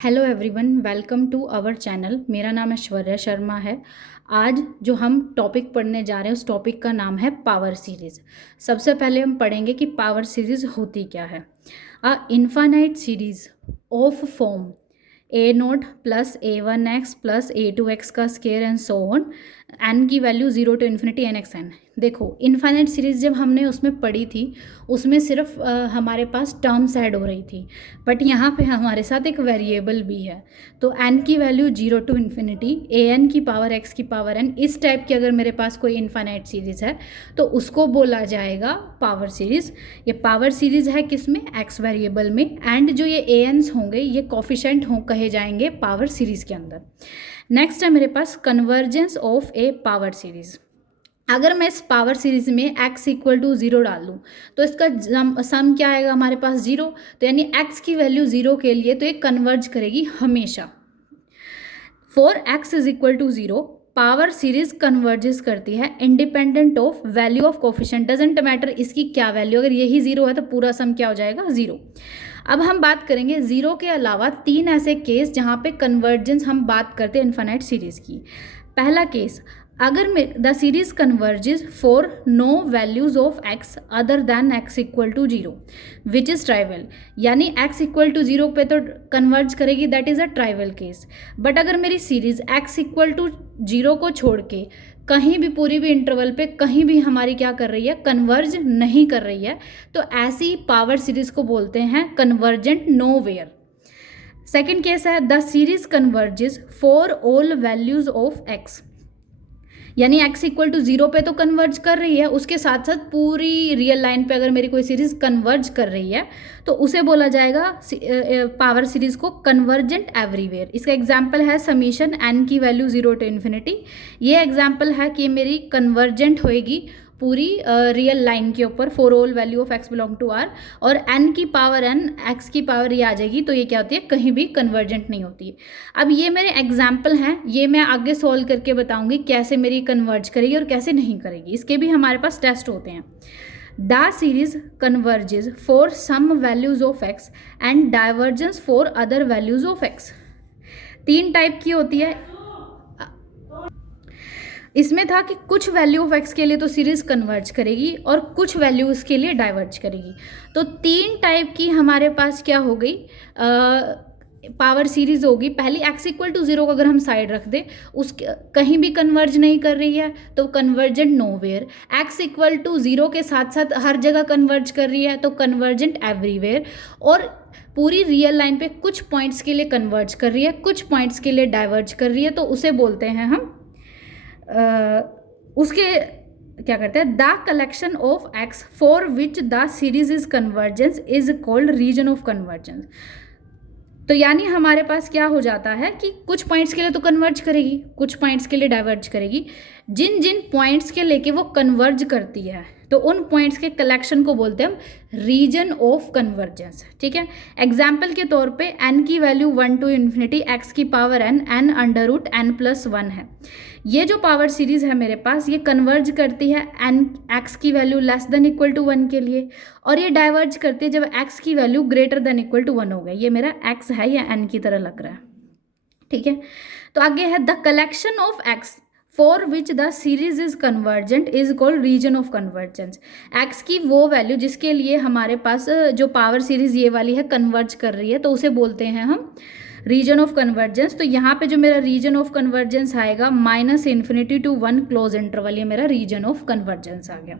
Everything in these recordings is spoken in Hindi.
Hello everyone, welcome to our channel. मेरा नाम ऐश्वर्या शर्मा है। आज जो हम टॉपिक पढ़ने जा रहे हैं उस टॉपिक का नाम है पावर सीरीज़। सबसे पहले हम पढ़ेंगे कि पावर सीरीज़ होती क्या है। A infinite series of form a nought plus a one x plus a two x का square and so on, n की value zero to infinity n x n. देखो, इन्फाइनाइट सीरीज़ जब हमने उसमें पढ़ी थी उसमें सिर्फ हमारे पास टर्म्स ऐड हो रही थी, बट यहाँ पे हमारे साथ एक वेरिएबल भी है। तो n की value zero to infinity A N की पावर x की पावर n, इस टाइप की अगर मेरे पास कोई इन्फाइनाइट सीरीज़ है तो उसको बोला जाएगा पावर सीरीज़। ये पावर सीरीज़ है किस में, x वेरिएबल में, एंड जो ये ए एन्स होंगे ये कोफिशेंट कहे जाएंगे पावर सीरीज़ के अंदर। नेक्स्ट है मेरे पास convergence of a power series. अगर मैं इस पावर सीरीज़ में x इक्वल टू ज़ीरो डाल दूँ तो इसका सम क्या आएगा हमारे पास, ज़ीरो। तो यानी x की वैल्यू ज़ीरो के लिए तो ये कन्वर्ज करेगी हमेशा। For x is equal to zero power series converges करती है independent of value of coefficient. Doesn't matter इसकी क्या वैल्यू, अगर यही ज़ीरो है तो पूरा सम क्या हो जाएगा, ज़ीरो। अब हम बात करेंगे ज़ीरो के अलावा तीन ऐसे केस जहाँ पे कन्वर्जेंस हम बात करते हैं इन्फिनाइट सीरीज़ की। पहला केस, अगर the series converges for no values of x other than x equal to zero which is trivial. यानी x इक्वल टू जीरो पे तो कन्वर्ज करेगी, that is a trivial case. But अगर मेरी series x equal to zero को छोड़ के कहीं भी पूरी भी इंटरवल पे कहीं भी हमारी क्या कर रही है, कन्वर्ज नहीं कर रही है, तो ऐसी पावर सीरीज को बोलते हैं कन्वर्जेंट नोवेयर। सेकेंड केस है the series converges for all values of x। यानी x इक्वल टू ज़ीरो पे तो कन्वर्ज कर रही है, उसके साथ साथ पूरी रियल लाइन पे अगर मेरी कोई सीरीज़ कन्वर्ज कर रही है तो उसे बोला जाएगा पावर सीरीज़ को कन्वर्जेंट एवरीवेयर। इसका एग्जांपल है समीशन n की वैल्यू ज़ीरो टू इन्फिनिटी। ये एग्जांपल है कि मेरी कन्वर्जेंट होएगी पूरी रियल लाइन के ऊपर for all value of x belong to r, और n की पावर n x की पावर ये आ जाएगी, तो ये क्या होती है, कहीं भी कन्वर्जेंट नहीं होती है। अब ये मेरे एग्जाम्पल हैं, ये मैं आगे सॉल्व करके बताऊंगी कैसे मेरी कन्वर्ज करेगी और कैसे नहीं करेगी। इसके भी हमारे पास टेस्ट होते हैं। The series converges for some values of x and divergence for other values of x। तीन टाइप की होती है। इसमें था कि कुछ वैल्यू ऑफ x के लिए तो सीरीज कन्वर्ज करेगी और कुछ वैल्यूज़ के लिए डाइवर्ज करेगी। तो तीन टाइप की हमारे पास क्या हो गई, पावर सीरीज होगी। पहली x इक्वल टू ज़ीरो को अगर हम साइड रख दें, उस कहीं भी कन्वर्ज नहीं कर रही है तो convergent nowhere. x equal to zero के साथ साथ हर जगह कन्वर्ज कर रही है तो कन्वर्जेंट एवरीवेयर। और पूरी रियल लाइन पे कुछ पॉइंट्स के लिए कन्वर्ज कर रही है, कुछ पॉइंट्स के लिए डाइवर्ज कर रही है, तो उसे बोलते हैं हम उसके क्या करते हैं, the collection of x for which the series is convergence is called region of convergence. तो यानी हमारे पास क्या हो जाता है कि कुछ पॉइंट्स के लिए तो कन्वर्ज करेगी, कुछ पॉइंट्स के लिए डाइवर्ज करेगी। जिन जिन पॉइंट्स के लेके वो कन्वर्ज करती है तो उन पॉइंट्स के कलेक्शन को बोलते हैं हम रीजन ऑफ कन्वर्जेंस। ठीक है, एग्जाम्पल के तौर पे n की value one to infinity x की power n under root n plus one है। ये जो पावर सीरीज है मेरे पास ये कन्वर्ज करती है n x की value less than equal to one के लिए, और ये डाइवर्ज करती है जब x की value greater than equal to one हो गई। ये मेरा x है, ये n की तरह लग रहा है। ठीक है, तो आगे है the collection of x for which the series is convergent is called region of convergence. X की वो वैल्यू जिसके लिए हमारे पास जो पावर सीरीज ये वाली है कन्वर्ज कर रही है तो उसे बोलते हैं हम रीजन ऑफ कन्वर्जेंस। तो यहाँ पे जो मेरा रीजन ऑफ कन्वर्जेंस आएगा minus infinity to one close interval, ये मेरा रीजन ऑफ कन्वर्जेंस आ गया।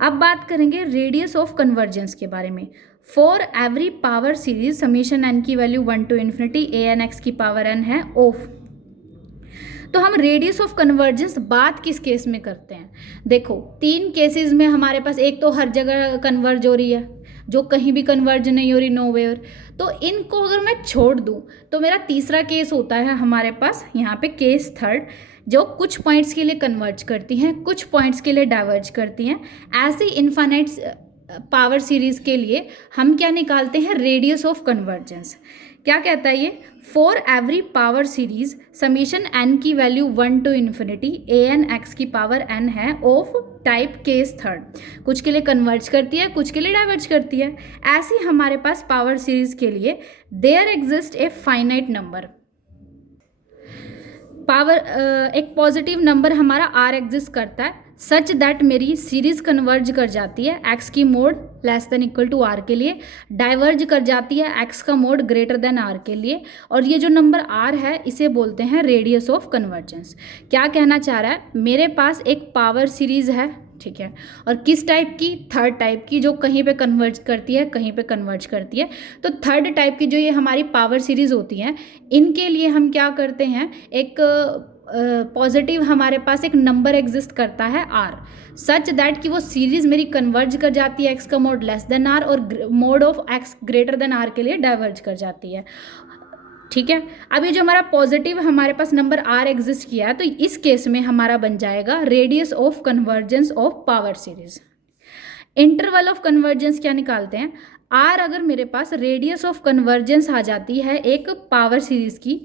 अब बात करेंगे रेडियस ऑफ कन्वर्जेंस के बारे में। For every power series summation N की value one to infinity A N x की पावर n है ऑफ। तो हम रेडियस ऑफ कन्वर्जेंस बात किस केस में करते हैं, देखो तीन केसेस में हमारे पास, एक तो हर जगह कन्वर्ज हो रही है, जो कहीं भी कन्वर्ज नहीं हो रही नोवेयर, तो इनको अगर मैं छोड़ दूं तो मेरा तीसरा केस होता है हमारे पास यहाँ पे केस थर्ड, जो कुछ पॉइंट्स के लिए कन्वर्ज करती हैं, कुछ पॉइंट्स के लिए डाइवर्ज करती हैं। ऐसे इन्फाइनाइट पावर सीरीज के लिए हम क्या निकालते हैं, रेडियस ऑफ कन्वर्जेंस। क्या कहता है ये, for every power series summation n की value 1 to infinity an x की पावर n है ऑफ टाइप केस थर्ड, कुछ के लिए कन्वर्ज करती है, कुछ के लिए डाइवर्ज करती है। ऐसी हमारे पास पावर सीरीज के लिए there exist a finite number, power एक पॉजिटिव नंबर हमारा r एग्जिस्ट करता है सच दैट मेरी सीरीज कन्वर्ज कर जाती है x की mod less than equal to r के लिए, डाइवर्ज कर जाती है x का मोड ग्रेटर देन r के लिए, और ये जो नंबर r है इसे बोलते हैं रेडियस ऑफ कन्वर्जेंस। क्या कहना चाह रहा है, मेरे पास एक पावर सीरीज है, ठीक है, और किस टाइप की, थर्ड टाइप की, जो कहीं पे कन्वर्ज करती है कहीं पे कन्वर्ज करती है। तो थर्ड टाइप की जो ये हमारी पावर सीरीज होती हैं, इनके लिए हम क्या करते हैं, एक पॉजिटिव हमारे पास एक नंबर एग्जिस्ट करता है r, सच दैट कि वो सीरीज मेरी कन्वर्ज कर जाती है x का मोड लेस देन r और mode of x greater than r के लिए डाइवर्ज कर जाती है, ठीक है। अब ये जो हमारा पॉजिटिव हमारे पास नंबर r एग्जिस्ट किया है, तो इस केस में हमारा बन जाएगा radius of convergence of power series. Interval of convergence क्या निकालते हैं, r अगर मेरे पास रेडियस ऑफ कन्वर्जेंस आ जाती है एक पावर सीरीज की,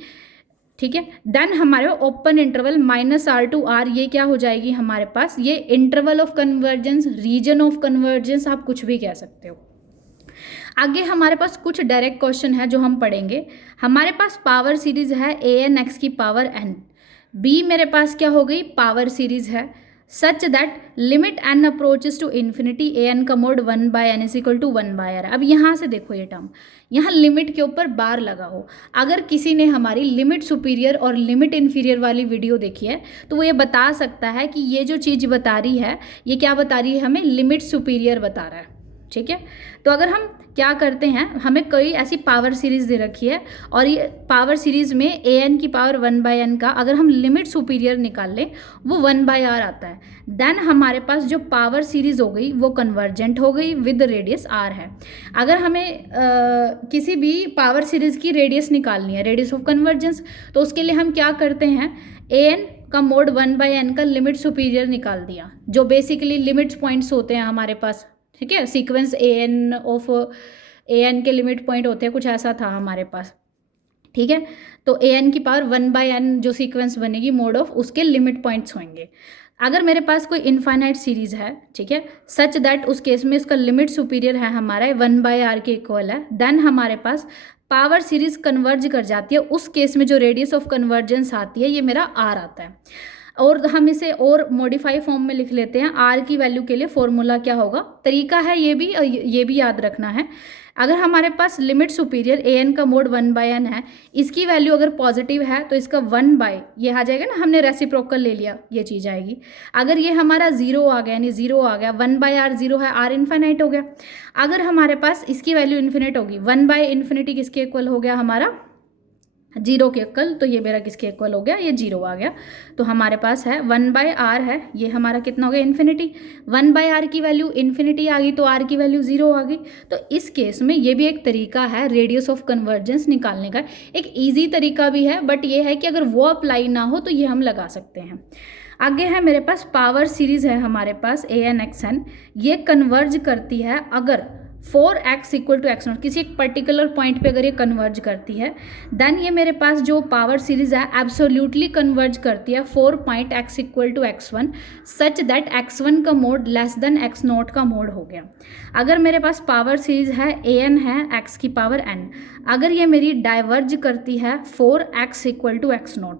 ठीक है, देन हमारे open interval -r to r, ये क्या हो जाएगी हमारे पास, ये interval of convergence, region of convergence, आप कुछ भी कह सकते हो। आगे हमारे पास कुछ डायरेक्ट क्वेश्चन है जो हम पढ़ेंगे। हमारे पास पावर सीरीज है an x की पावर n, b मेरे पास क्या हो गई, पावर सीरीज है such that limit n approaches to infinity an का mod 1/n is equal to 1/r। अब यहाँ से देखो ये टर्म, यहाँ लिमिट के ऊपर बार लगा हो। अगर किसी ने हमारी लिमिट सुपीरियर और लिमिट इन्फीरियर वाली वीडियो देखी है तो वो ये बता सकता है कि ये जो चीज़ बता रही है ये क्या बता रही है, हमें लिमिट सुपीरियर बता रहा है, ठीक है। तो अगर हम क्या करते हैं, हमें कोई ऐसी पावर सीरीज दे रखी है और ये पावर सीरीज में an की पावर 1/n का अगर हम लिमिट सुपीरियर निकाल लें वो 1/r आता है, देन हमारे पास जो पावर सीरीज हो गई वो कन्वर्जेंट हो गई विद रेडियस r है। अगर हमें किसी भी पावर सीरीज की रेडियस निकालनी है, रेडियस ऑफ कन्वर्जेंस, तो उसके लिए हम क्या करते हैं, an का मोड 1/n का लिमिट सुपीरियर निकाल दिया, जो बेसिकली लिमिट्स पॉइंट्स होते हैं हमारे पास, ठीक है, सीक्वेंस an ऑफ an के लिमिट पॉइंट होते हैं, कुछ ऐसा था हमारे पास, ठीक है। तो an की पावर 1/n जो सीक्वेंस बनेगी मोड ऑफ, उसके लिमिट पॉइंट्स होंगे। अगर मेरे पास कोई इनफाइनाइट सीरीज है, ठीक है, सच दैट उस केस में इसका लिमिट सुपीरियर है हमारा 1/r के इक्वल है, देन हमारे पास पावर सीरीज कन्वर्ज कर जाती है। उस केस में जो रेडियस ऑफ कन्वर्जेंस आती है ये मेरा r आता है, और हम इसे और मॉडिफाई फॉर्म में लिख लेते हैं। r की वैल्यू के लिए फॉर्मूला क्या होगा, तरीका है ये भी याद रखना है। अगर हमारे पास लिमिट सुपीरियर an का मोड 1/n है, इसकी वैल्यू अगर पॉजिटिव है तो इसका 1/, ये आ जाएगा ना, हमने रेसिप्रोकल ले लिया, ये चीज़ आएगी। अगर ये हमारा 0 आ गया, यानी 0 आ गया, 1/r 0 है, r इन्फिनिट हो गया। अगर हमारे पास इसकी वैल्यू इन्फिनिट होगी, 1/∞ किसके इक्वल हो गया हमारा, 0 के इक्वल, तो ये मेरा किसके इक्वल हो गया, ये 0 आ गया। तो हमारे पास है 1/r है, ये हमारा कितना हो गया, इन्फिनिटी। 1/r की वैल्यू इन्फिनिटी आ गई तो r की वैल्यू 0 आ गई। तो इस केस में ये भी एक तरीका है रेडियस ऑफ कन्वर्जेंस निकालने का, एक ईजी तरीका भी है, बट ये है कि अगर वो अप्लाई ना हो तो ये हम लगा सकते हैं। आगे है मेरे पास पावर सीरीज है हमारे पास an xn, ये कन्वर्ज करती है अगर 4x इक्वल टू x0, किसी एक पर्टिकुलर पॉइंट पे अगर ये कन्वर्ज करती है, देन ये मेरे पास जो पावर सीरीज है एब्सोल्युटली कन्वर्ज करती है 4.x equal to x1 such that x1 का मोड लेस देन x0 का मोड हो गया। अगर मेरे पास पावर सीरीज है an है x की पावर n, अगर ये मेरी डाइवर्ज करती है 4x equal to x0,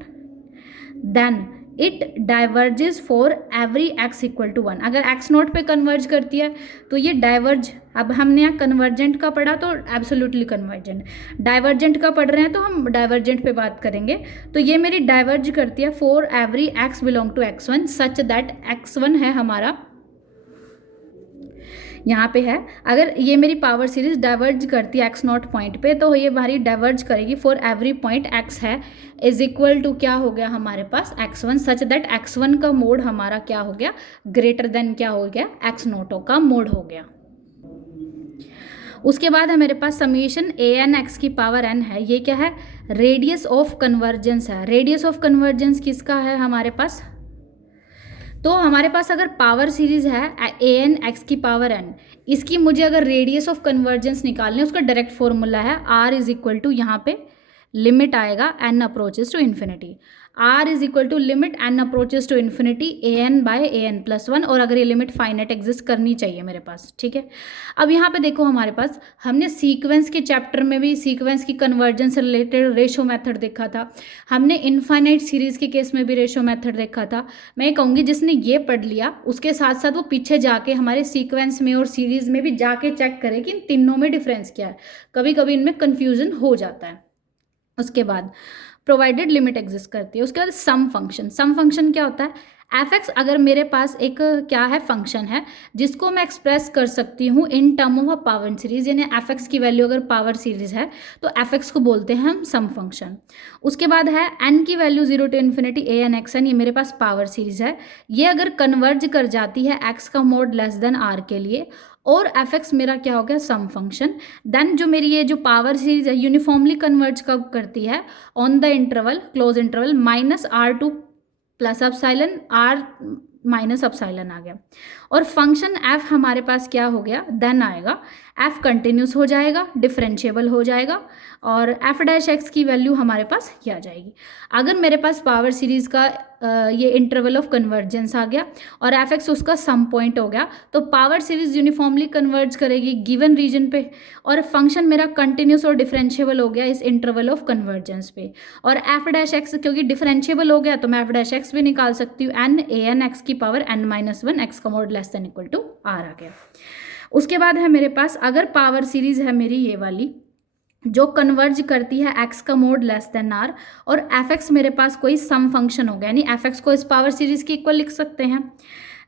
then it diverges for every x equal to 1। अगर x0 पे कन्वर्ज करती है तो ये डाइवर्ज, अब हमने यहाँ कन्वर्जेंट का पढ़ा तो एब्सोल्युटली कन्वर्जेंट, डाइवर्जेंट का पढ़ रहे हैं तो हम डाइवर्जेंट पे बात करेंगे। तो ये मेरी डाइवर्ज करती है for every x belong to x1 such that x1 है हमारा, यहाँ पे है। अगर ये मेरी पावर सीरीज डाइवर्ज करती है x0 पॉइंट पे, तो ये हमारी डाइवर्ज करेगी फॉर एवरी पॉइंट x है इज इक्वल टू क्या हो गया हमारे पास x1 सच दैट x1 का मोड हमारा क्या हो गया, ग्रेटर देन क्या हो गया, x0 का मोड हो गया। उसके बाद है मेरे पास समीशन an x की पावर n है, ये क्या है, रेडियस ऑफ कन्वर्जेंस है। रेडियस ऑफ कन्वर्जेंस किसका है हमारे पास, तो हमारे पास अगर पावर सीरीज है an x की पावर n, इसकी मुझे अगर रेडियस ऑफ कन्वर्जेंस निकालनी है, उसका डायरेक्ट फॉर्मूला है r इज इक्वल टू, यहाँ पे लिमिट आएगा n approaches to infinity, r is equal to limit n approaches to infinity an/an+1, और अगर ये लिमिट फाइनाइट एग्जिस्ट करनी चाहिए मेरे पास, ठीक है। अब यहाँ पे देखो हमारे पास, हमने सीक्वेंस के चैप्टर में भी सीक्वेंस की कन्वर्जेंस से रिलेटेड रेशो मेथड देखा था, हमने इनफाइनाइट सीरीज के केस में भी रेशो मेथड देखा था। मैं कहूँगी जिसने ये पढ़ लिया उसके साथ साथ वो पीछे जाके हमारे सीक्वेंस में और सीरीज में भी जाके चेक करे कि इन तीनों में डिफरेंस क्या है, कभी कभी इनमें कन्फ्यूजन हो जाता है। उसके बाद प्रोवाइडेड लिमिट एग्जिस्ट करती है। उसके बाद सम फंक्शन क्या होता है, एफ एक्स अगर मेरे पास एक क्या है फंक्शन है जिसको मैं एक्सप्रेस कर सकती हूँ in term of a power series, यानी एफ एक्स की वैल्यू अगर पावर सीरीज है तो एफ एक्स को बोलते हैं हम सम फंक्शन। उसके बाद है एन की value 0 to infinity A N x N, ये मेरे पास पावर सीरीज है, ये अगर कन्वर्ज कर जाती है एक्स का मोड लेस देन आर के लिए, और एफ एक्स मेरा क्या हो गया सम फंक्शन। देन जो मेरी ये जो पावर सीरीज है यूनिफॉर्मली कन्वर्ज कब करती है, on the interval close interval -r2 plus epsilon r minus epsilon आ गया, और फंक्शन f हमारे पास क्या हो गया देन आएगा, f कंटिन्यूस हो जाएगा, डिफरेंशिएबल हो जाएगा, और f डैश x की वैल्यू हमारे पास ये आ जाएगी। अगर मेरे पास पावर सीरीज का ये इंटरवल ऑफ कन्वर्जेंस आ गया और एफ एक्स उसका सम पॉइंट हो गया, तो पावर सीरीज यूनिफॉर्मली कन्वर्ज करेगी गिवन रीजन पे, और फंक्शन मेरा कंटिन्यूस और डिफरेंशिएबल हो गया इस इंटरवल ऑफ कन्वर्जेंस पे। और एफ डैश एक्स क्योंकि डिफरेंशिएबल हो गया तो मैं एफ डैश एक्स भी निकाल सकती हूँ, एन ए एन एक्स की पावर n-1 एक्स का mod less than equal to r आ गया। उसके बाद है मेरे पास अगर पावर सीरीज है मेरी ये वाली जो कन्वर्ज करती है एक्स का मोड लेस देन आर, और एफ एक्स मेरे पास कोई सम फंक्शन हो गया, यानी एफ एक्स को इस पावर सीरीज के इक्वल लिख सकते हैं।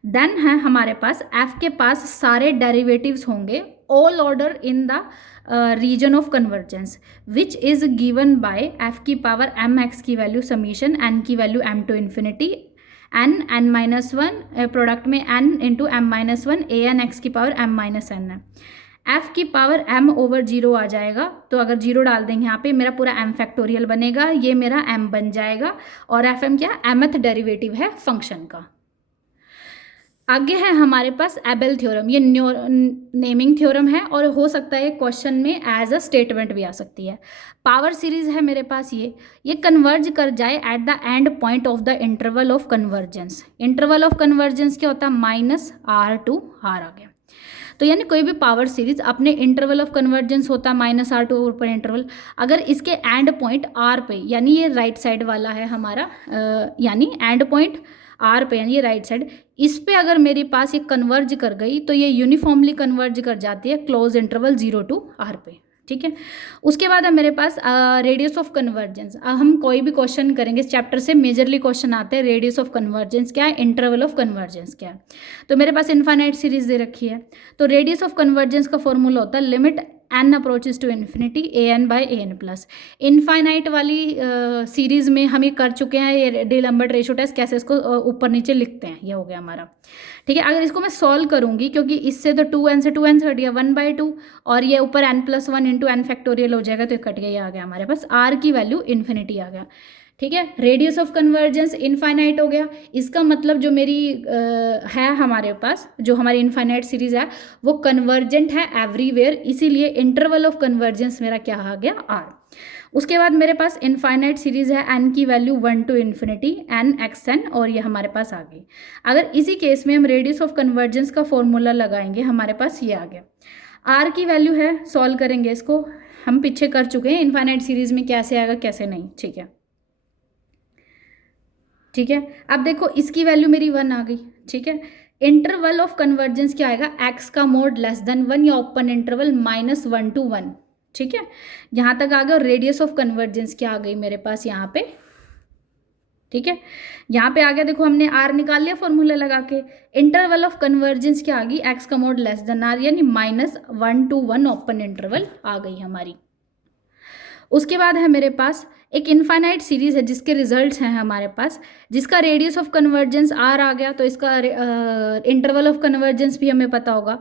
देन है हमारे पास एफ के पास सारे डेरिवेटिव्स होंगे all order in the region of convergence which is given by F की पावर एम एक्स की वैल्यू समीशन एन की value M to infinity n-1 product में n into m-1 A N x की पावर m-n है। f की पावर m ओवर 0 आ जाएगा, तो अगर 0 डाल देंगे यहाँ पे मेरा पूरा m फैक्टोरियल बनेगा, ये मेरा m बन जाएगा, और एफ एम क्या mth डेरिवेटिव है फंक्शन का। आगे है हमारे पास एबेल थ्योरम, ये नेमिंग थ्योरम है और हो सकता है क्वेश्चन में एज अ स्टेटमेंट भी आ सकती है। पावर सीरीज है मेरे पास ये कन्वर्ज कर जाए at the end point of the interval of convergence. Interval of convergence क्या होता है -r to r आ गया, तो यानी कोई भी पावर सीरीज अपने इंटरवल ऑफ कन्वर्जेंस होता है -r to ऊपर इंटरवल, अगर इसके एंड पॉइंट r पे, यानी ये राइट साइड वाला है हमारा, यानी एंड पॉइंट r पे यानी ये राइट साइड, इस पे अगर मेरे पास ये कन्वर्ज कर गई तो ये यूनिफॉर्मली कन्वर्ज कर जाती है क्लोज इंटरवल 0 to r पे, ठीक है। उसके बाद है मेरे पास रेडियस ऑफ कन्वर्जेंस। हम कोई भी क्वेश्चन करेंगे इस चैप्टर से मेजरली क्वेश्चन आते हैं रेडियस ऑफ कन्वर्जेंस क्या है, इंटरवल ऑफ कन्वर्जेंस क्या है। तो मेरे पास इनफाइनाइट सीरीज दे रखी है, तो रेडियस ऑफ कन्वर्जेंस का फॉर्मूला होता है limit n approaches to infinity an/an plus. Infinite वाली सीरीज में हम ये कर चुके हैं, ये डी लैम्बर्ट रेशियो टेस्ट कैसे इसको ऊपर नीचे लिखते हैं, ये हो गया हमारा, ठीक है। अगर इसको मैं सॉल्व करूंगी क्योंकि इससे तो 2n से 2n हट गया 1/2, और ये ऊपर n+1 इंटू n फैक्टोरियल हो जाएगा, तो ये कट गया, ये आ गया हमारे पास r की वैल्यू इन्फिनिटी आ गया, ठीक है। रेडियस ऑफ कन्वर्जेंस इनफाइनाइट हो गया, इसका मतलब जो मेरी है हमारे पास जो हमारी इनफाइनाइट सीरीज है वो कन्वर्जेंट है एवरीवेयर, इसीलिए इंटरवल ऑफ कन्वर्जेंस मेरा क्या आ गया r। उसके बाद मेरे पास इनफाइनाइट सीरीज है n की वैल्यू 1 to इन्फिनिटी n(xn), और ये हमारे पास आ गई। अगर इसी केस में हम रेडियस ऑफ कन्वर्जेंस का फॉर्मूला लगाएंगे हमारे पास ये आ गया, r की वैल्यू है, सॉल्व करेंगे इसको, हम पीछे कर चुके हैं इनफाइनाइट सीरीज में कैसे आएगा कैसे नहीं, ठीक है, ठीक है। अब देखो इसकी वैल्यू मेरी 1 आ गई, ठीक है। इंटरवल ऑफ कन्वर्जेंस क्या आएगा, x का मोड लेस देन 1 या ओपन इंटरवल -1 to 1, ठीक है, यहाँ तक आ गया। और रेडियस ऑफ कन्वर्जेंस क्या आ गई मेरे पास यहाँ पे, ठीक है, यहाँ पे आ गया, देखो हमने r निकाल लिया फॉर्मूला लगा के। इंटरवल ऑफ कन्वर्जेंस क्या आ गई, x का मोड लेस देन r, यानी -1 to 1 ओपन इंटरवल आ गई हमारी। उसके बाद है मेरे पास एक इनफाइनाइट सीरीज है जिसके रिजल्ट्स हैं हमारे पास, जिसका रेडियस ऑफ कन्वर्जेंस r आ गया, तो इसका इंटरवल ऑफ कन्वर्जेंस भी हमें पता होगा,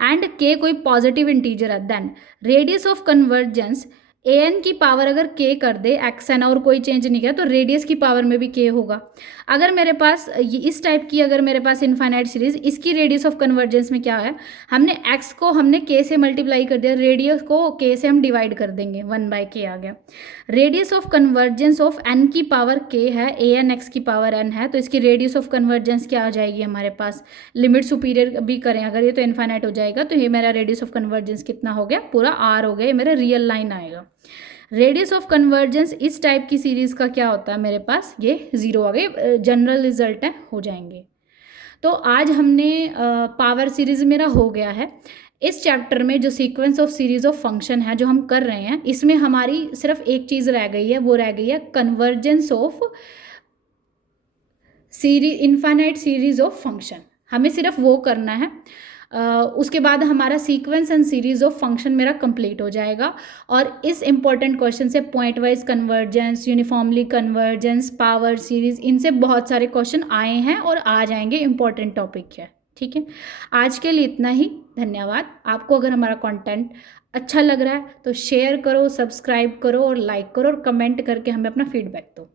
एंड k कोई पॉजिटिव इंटीजर है। Then radius of convergence A N की पावर अगर के कर दे, एक्स एन और कोई चेंज नहीं किया, तो रेडियस की पावर में भी के होगा। अगर मेरे पास इस टाइप की अगर मेरे पास इनफाइनाइट सीरीज, इसकी रेडियस ऑफ कन्वर्जेंस में क्या है, हमने एक्स को हमने के से मल्टीप्लाई कर दिया, रेडियस को के से हम डिवाइड कर देंगे, 1/k आ गया। Radius of convergence of N की पावर के है, ए एन एक्स की पावर एन है, तो इसकी रेडियस ऑफ कन्वर्जेंस क्या आ जाएगी हमारे पास, लिमिट सुपीरियर भी करें अगर ये तो इनफाइनाइट हो जाएगा, तो ये मेरा रेडियस ऑफ कन्वर्जेंस कितना हो गया, पूरा आर हो गया, ये मेरा रियल लाइन आएगा। रेडियस ऑफ कन्वर्जेंस इस टाइप की सीरीज का क्या होता है मेरे पास, ये 0 आ गए, जनरल रिजल्ट है, हो जाएंगे। तो आज हमने पावर सीरीज मेरा हो गया है। इस चैप्टर में जो sequence of series of function है जो हम कर रहे हैं, इसमें हमारी सिर्फ एक चीज़ रह गई है, वो रह गई है convergence of series, infinite series of function, हमें सिर्फ वो करना है। उसके बाद हमारा sequence and series of function मेरा कंप्लीट हो जाएगा। और इस इंपॉर्टेंट क्वेश्चन से point wise convergence, uniformly convergence, power series, इनसे बहुत सारे क्वेश्चन आए हैं और आ जाएंगे, इंपॉर्टेंट टॉपिक है। ठीक है, आज के लिए इतना ही, धन्यवाद। आपको अगर हमारा कंटेंट अच्छा लग रहा है तो शेयर करो, सब्सक्राइब करो और लाइक करो और कमेंट करके हमें अपना फीडबैक दो।